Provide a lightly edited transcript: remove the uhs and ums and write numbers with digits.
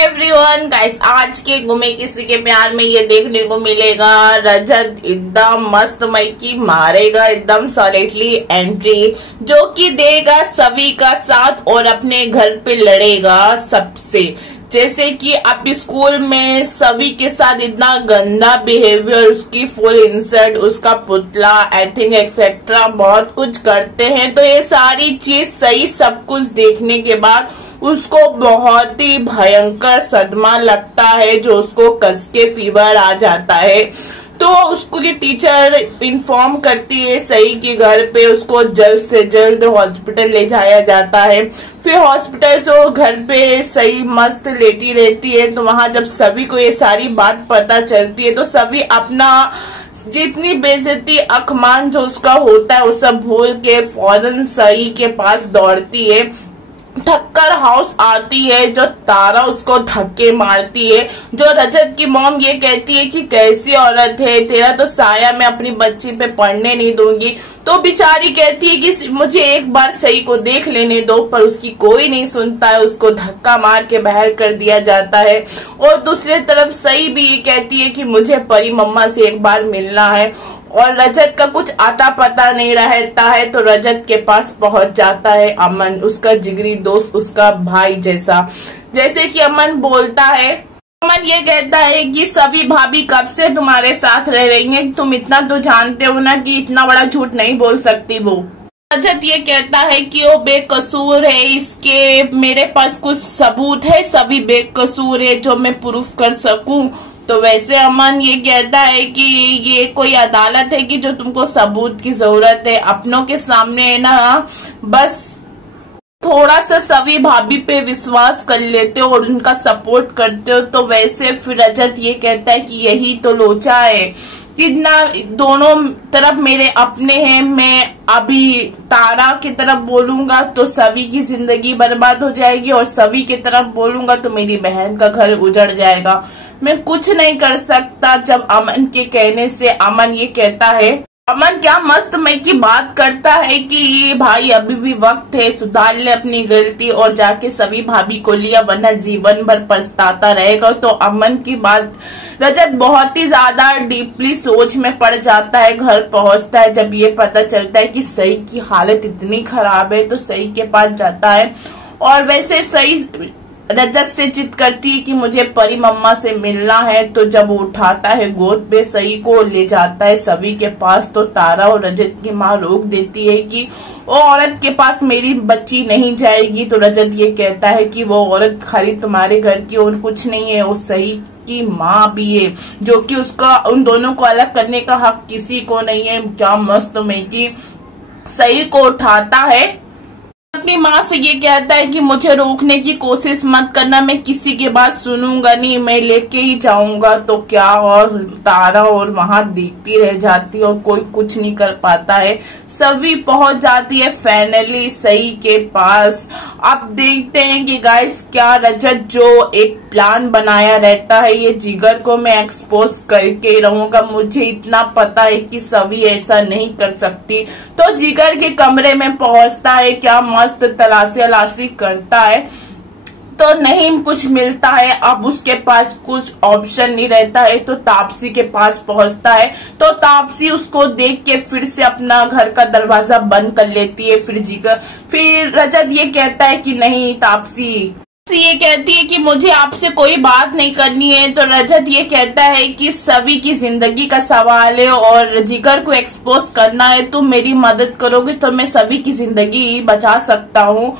Everyone guys, आज के गुमे किसी के प्यार में ये देखने को मिलेगा रजत एकदम मस्त मई मारेगा एकदम सॉलिडली एंट्री, जो कि देगा सभी का साथ और अपने घर पे लड़ेगा सबसे। जैसे कि आप स्कूल में सभी के साथ इतना गंदा बिहेवियर, उसकी फुल इंसल्ट, उसका पुतला, एथिंग एक्सेट्रा बहुत कुछ करते हैं। तो ये सारी चीज सही सब कुछ देखने के बाद उसको बहुत ही भयंकर सदमा लगता है, जो उसको कस के फीवर आ जाता है। तो उसको की टीचर इन्फॉर्म करती है सही के घर पे उसको जल्द से जल्द हॉस्पिटल ले जाया जाता है। फिर हॉस्पिटल से वो घर पे सही मस्त लेटी रहती है। तो वहां जब सभी को ये सारी बात पता चलती है तो सभी अपना जितनी बेइज्जती अखमान जो उसका होता है वो सब भूल के फौरन सही के पास दौड़ती है। ठक्कर हाउस आती है, जो तारा उसको धक्के मारती है। जो रजत की मॉम ये कहती है कि कैसी औरत है, तेरा तो साया मैं अपनी बच्ची पे पढ़ने नहीं दूंगी। तो बेचारी कहती है कि मुझे एक बार सही को देख लेने दो, पर उसकी कोई नहीं सुनता है, उसको धक्का मार के बाहर कर दिया जाता है। और दूसरी तरफ सही भी ये कहती है कि मुझे परी मम्मा से एक बार मिलना है। और रजत का कुछ आता पता नहीं रहता है, तो रजत के पास पहुंच जाता है अमन, उसका जिगरी दोस्त, उसका भाई जैसा। जैसे कि अमन बोलता है, अमन ये कहता है कि सभी भाभी कब से तुम्हारे साथ रह रही हैं, तुम इतना तो जानते हो ना कि इतना बड़ा झूठ नहीं बोल सकती वो। रजत ये कहता है कि वो बेकसूर है, इसके मेरे पास कुछ सबूत है, सभी बेकसूर है जो मैं प्रूफ कर सकूं। तो वैसे अमन ये कहता है कि ये कोई अदालत है कि जो तुमको सबूत की जरूरत है, अपनों के सामने ना बस थोड़ा सा सभी भाभी पे विश्वास कर लेते हो और उनका सपोर्ट करते हो। तो वैसे फिर रजत ये कहता है कि यही तो लोचा है कि ना दोनों तरफ मेरे अपने हैं। मैं अभी तारा की तरफ बोलूंगा तो सभी की जिंदगी बर्बाद हो जाएगी, और सभी की तरफ बोलूंगा तो मेरी बहन का घर उजड़ जाएगा। मैं कुछ नहीं कर सकता। जब अमन के कहने से अमन ये कहता है, अमन क्या मस्त मई की बात करता है कि भाई अभी भी वक्त है, सुधार ले अपनी गलती और जाके सभी भाभी को लिया, वरना जीवन भर पछताता रहेगा। तो अमन की बात रजत बहुत ही ज्यादा डीपली सोच में पड़ जाता है। घर पहुंचता है, जब ये पता चलता है कि सही की हालत इतनी खराब है तो सही के पास जाता है। और वैसे सही रजत से जिद करती है कि मुझे परी मम्मा से मिलना है। तो जब वो उठाता है गोद पे सही को ले जाता है सभी के पास, तो तारा और रजत की माँ रोक देती है कि वो औरत के पास मेरी बच्ची नहीं जाएगी। तो रजत ये कहता है कि वो औरत खाली तुम्हारे घर की और कुछ नहीं है, वो सही की माँ भी है, जो कि उसका उन दोनों को अलग करने का हक किसी को नहीं है। क्या मस्त में कि सही को उठाता है, अपनी माँ से ये कहता है कि मुझे रोकने की कोशिश मत करना, मैं किसी की बात सुनूंगा नहीं, मैं लेके ही जाऊंगा। तो क्या, और तारा और वहां देखती रह जाती है और कोई कुछ नहीं कर पाता है। सभी पहुंच जाती है फाइनली सही के पास। अब देखते हैं कि गाइस क्या रजत जो एक प्लान बनाया रहता है, ये जिगर को मैं एक्सपोज करके रहूंगा, मुझे इतना पता है कि सभी ऐसा नहीं कर सकती। तो जिगर के कमरे में पहुंचता है, क्या मस्त तलाशी करता है तो नहीं कुछ मिलता है। अब उसके पास कुछ ऑप्शन नहीं रहता है, तो तापसी के पास पहुंचता है। तो तापसी उसको देख के फिर से अपना घर का दरवाजा बंद कर लेती है। फिर रजत ये कहता है कि नहीं तापसी ये कहती है कि मुझे आपसे कोई बात नहीं करनी है। तो रजत ये कहता है कि सभी की जिंदगी का सवाल है और जिगर को एक्सपोज करना है, तुम मेरी मदद करोगे तो मैं सभी की जिंदगी बचा सकता हूँ।